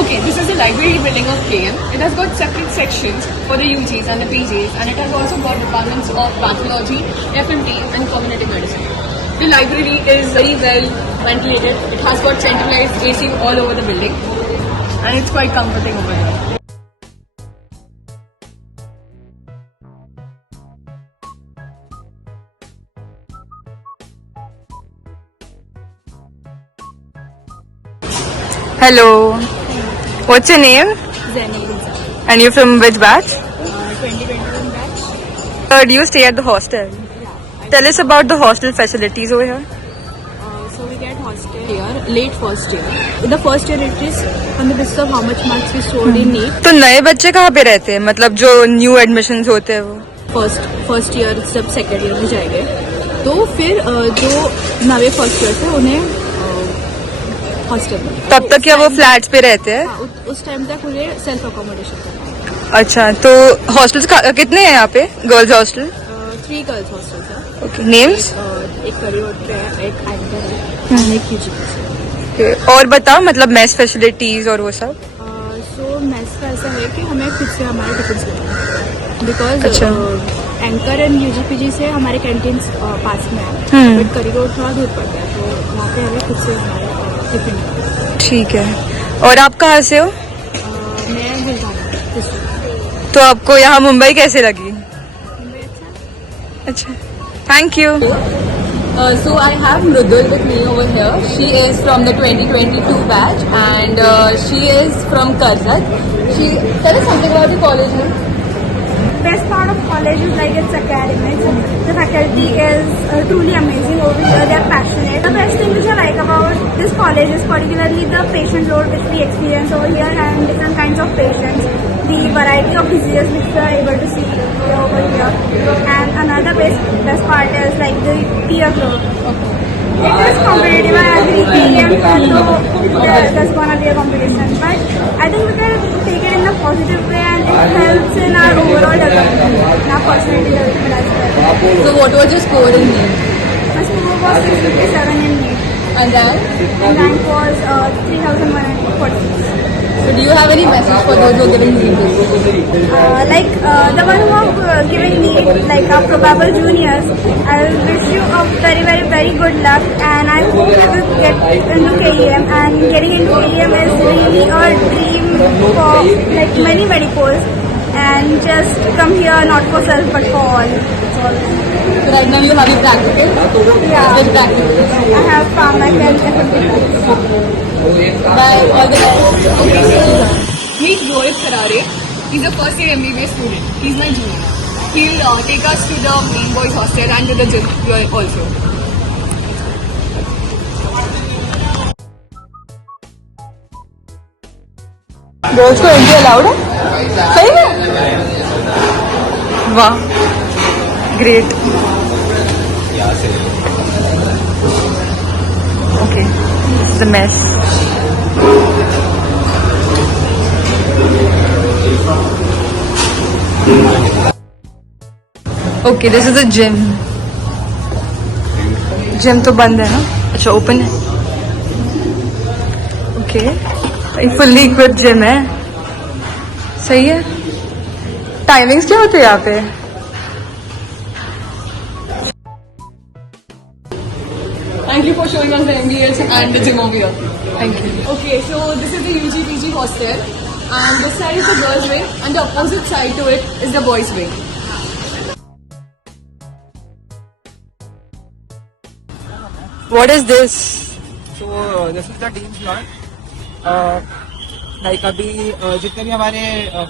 Okay, this is the library building of KM. It has got separate sections for the UGs and the PGs, and it has also got departments of pathology, FMT, and community medicine. The library is very well ventilated. It has got centralized AC all over the building, and it's quite comforting over there. Hello. What's your name? Zainab. And you're from which batch? 2021 batch. Do you stay at the hostel? Tell us about the hostel facilities over here. So we get hostel here, late first year. In the first year it is on the basis of how much marks we scored in NEET. तो नए बच्चे कहाँ पे रहते हैं, मतलब जो new admissions होते हैं वो? फर्स्ट ईयर जब सेकेंड ईयर में जाएंगे तो फिर जो नवे फर्स्ट ईयर से उन्हें हॉस्टल में, तब तक क्या वो फ्लैट्स पे रहते हैं? उस टाइम तक उन्हें सेल्फ अकोमोडेशन करना है। अच्छा, तो हॉस्टल्स कितने हैं यहाँ पे? Girls hostel? 3 गर्ल्स हॉस्टल्स है। Okay, names? एक करियर पे है, एक एंकर है, एक यूजी। और बताओ, मतलब मेस फैसिलिटीज और वो सब? सो मेस का ऐसा है कि हमें खुद से हमारे टिफिन लेना है, बिकॉज एंकर एंड यूजीपीजी से हमारे कैंटीन पास में है, बट करियर थोड़ा दूर पड़ता है, तो वहाँ पे हमें खुद से हमारे टिफिन। ठीक है। और आप कहाँ से हो? मैं गुलजार। तो आपको यहाँ मुंबई कैसे लगी? अच्छा, thank you. So I have Mrudul with me over here. She is from the 2022 batch, and she is from Karnat. Tell us something about the college. Best part of college is like its academics. The faculty is truly amazing over here. They are passionate. The best thing which I like about this college is particularly the patient load which we experience over here and different kinds of patients. The variety of diseases which we are able to see over here. And another best part is like the peer group. It is competitive, I agree. There's gonna be a competition, but I think we can take it in a positive way, and it helps in our overall development, in our personality development as well. So what was your score in NEET? My score was 657 in NEET, And then? and rank was 3146. So do you have any message for those who are giving NEET? The one who are giving NEET, like our probable juniors, I wish you a very, very, very good luck, and I hope you will get into KEM, and getting into KEM is really a dream for like many medicals, and just come here not for self but for all. So right now you have your practical? Yeah. Which practical? I have pharmac and FMP. Bye, all the best. Okay, so meet Rohit Kharare. He's a first year MBBS student. He's my junior. He'll take us to the main boys hostel and to the gym also. Girls को entry allowed है? सही में? वाह, great. Okay, this is the mess. Okay, this is the gym. Gym तो बंद है ना? अच्छा, ओपन है। ओके, फुल्ली इक्विप्ड जिम है। सही है। टाइमिंग्स क्या होते हैं यहाँ पे? Thank you for showing us the MBS and the gym over here. Thank you. Okay, so this is the UGPG hostel, and this side is the girls' wing, and the opposite side to it is the boys' wing. What is this? So this is the team slot. Like अभी जितने भी हमारे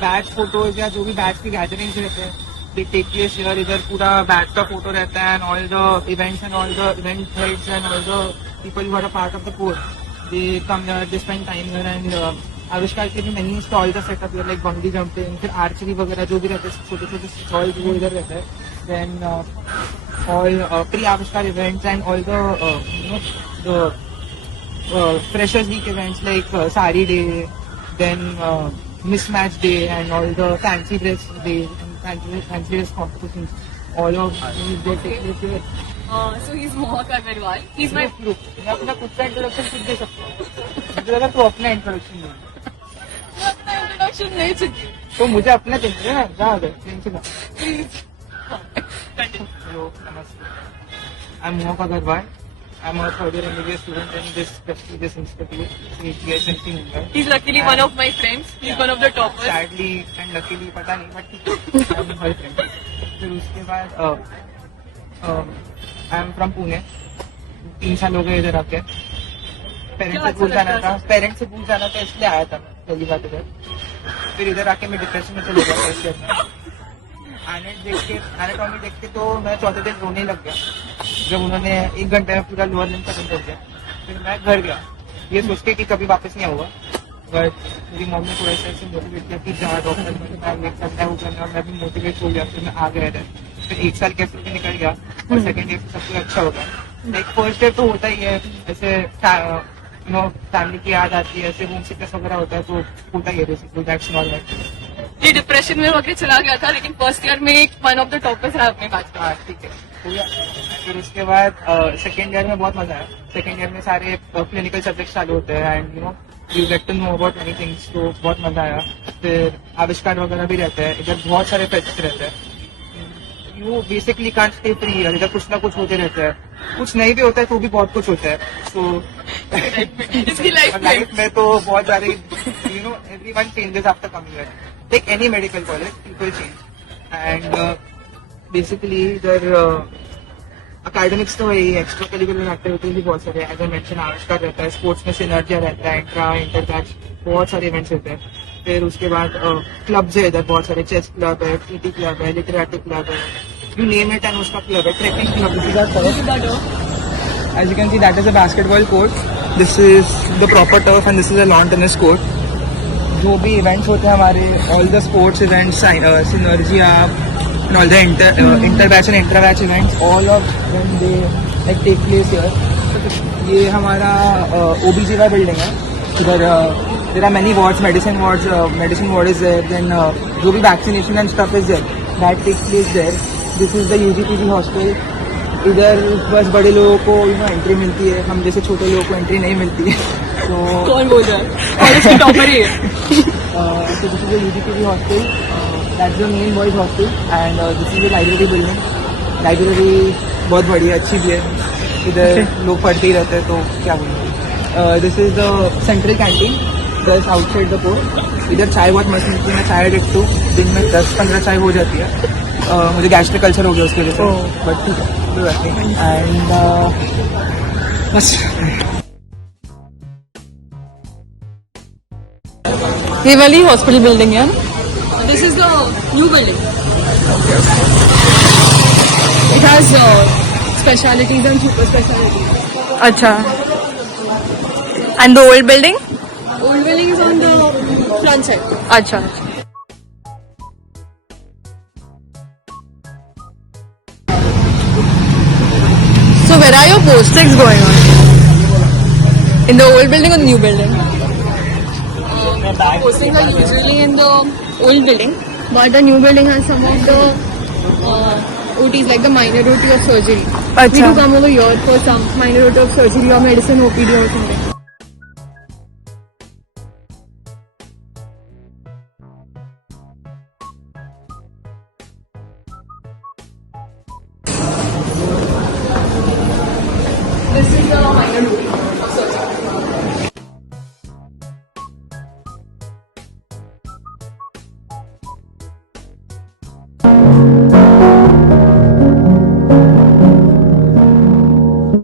batch photos या जो भी batch की gatherings रहते हैं, they take place here. इधर पूरा बैच का फोटो रहता है, and all the events and all the event heads and all the people who are a part of the course, they come here, they spend time here, and आविष्कार के भी many stalls are set up here, like bungee jumping, फिर archery वगैरह जो भी रहते हैं, छोटे छोटे stalls वो इधर रहते हैं. Then all pre-आविष्कार events and all the freshers week events like Sari Day, then mismatch day, and all the fancy dress day and fancy dress competitions. All of these they take place here. So he's Mohak Agarwal. He's my group. मैं अपना खुद का introduction खुद दे सकता हूँ, मुझे लगा तो अपना इंट्रोडक्शन दे। इंट्रोडक्शन नहीं चाहिए तो मुझे अपना चाहिए ना, जहाँ गए please Hello, namaste. I'm Mohak Agarwal. I'm a third year MBBS student in this prestigious institute, CHSNC Mumbai. He's luckily one of my friends. He's one of the toppers. Sadly and luckily पता नहीं but I'm my friend. फिर उसके बाद I'm from Pune. 3 साल हो गए इधर आके. पेरेंट्स से भूल जाना था इसलिए आया था मैं पहली बार इधर. फिर इधर आके मैं डिप्रेशन में चले गया फर्स्ट ईयर में. एनाटॉमी देख के तो मैं चौथे दिन रोने लग गया जब उन्होंने 1 घंटे में पूरा लोअर लिम्ब खत्म कर दिया. फिर मैं घर गया ये सोच के कि कभी वापस नहीं आऊंगा, बट मेरी मम्मी ने थोड़ा ऐसे मोटिवेट किया कि जहाँ डॉक्टर बनना ये करना है वो करना, और मैं भी मोटिवेट हो गया. फिर मैं आ गया इधर. फिर 1 साल कैसे भी निकल गया और सेकेंड ईयर सब कुछ अच्छा होगा. लाइक फर्स्ट ईयर तो होता ही है ऐसे फैमिली की याद आती है, ऐसे होम सिकनेस वगैरह होता है तो होता ही है बेसिकली. That's normal. ये डिप्रेशन में वगैरह चला गया था लेकिन फर्स्ट ईयर में एक वन ऑफ द टॉपर्स रहा अपने बैच का. हाँ ठीक है हो गया. फिर उसके बाद सेकेंड ईयर में बहुत मजा आया. सेकेंड ईयर में सारे क्लिनिकल सब्जेक्ट चालू होते हैं and you get to know about many things, तो बहुत मजा आया. फिर आविष्कार वगैरह भी रहते हैं इधर, बहुत सारे फेस्ट रहते हैं. You basically can't stay free. इधर कुछ ना कुछ होते रहता है, कुछ नहीं भी होता है तो भी बहुत कुछ होता है. सो इसकी लाइफ में तो बहुत सारे everyone changes after coming here. Like any medical college, people change. And basically इधर academics तो है ही, extra curricular activities भी बहुत सारे. As I mentioned, आविष्कार रहता है, स्पोर्ट्स में सिनर्जी रहता है, इंट्रा इंटर बैच बहुत सारे इवेंट्स होते हैं. फिर उसके बाद क्लब्स है इधर बहुत सारे. चेस क्लब है, पीटी क्लब है, लिटरेरी क्लब है, यू नेम इट एंड उसका क्लब है. Trekking club. As you can see, that is a basketball court. This is the proper turf and this is a lawn tennis court. जो भी events होते हैं हमारे, all the sports events, synergia and all the inter-batch and intra-batch events, all of them they like take place here. ये हमारा OBGY building है. इधर there are many wards, medicine ward is there. Then जो भी vaccination and stuff is there, that takes place there. This is the UGPG hostel. इधर बस बड़े लोगों को एंट्री मिलती है, हम जैसे छोटे लोगों को एंट्री नहीं मिलती है. तो कौन बोल रहा है? कॉलेज की टॉपर ही है. so this is a UGPG hostel. That's the main boys hostel and this is a library building. Library बहुत बड़ी है, अच्छी भी है. इधर लोग पढ़ते ही रहते हैं तो क्या बोलूँ. This is the central canteen just outside the court. इधर चाय बहुत मस्त मिलती है. मैं चाय देखती हूँ, दिन में 10-15 चाय हो जाती है. मुझे गैस्ट्रिक कल्चर हो गया उसकी वजह से, बट ठीक है. एंड बस ये वाली हॉस्पिटल बिल्डिंग है. This is the new building. It has specialities and super specialities. अच्छा. And the old building. Old building is on the front side. अच्छा. So where are your postings going on? In the old building or the new building? Postings are usually in the old building, but the new building has some of the OTs, like the minor OT of surgery. We Acha. do come over here for some minor OT of surgery or medicine OPD or something. This is the minor OT.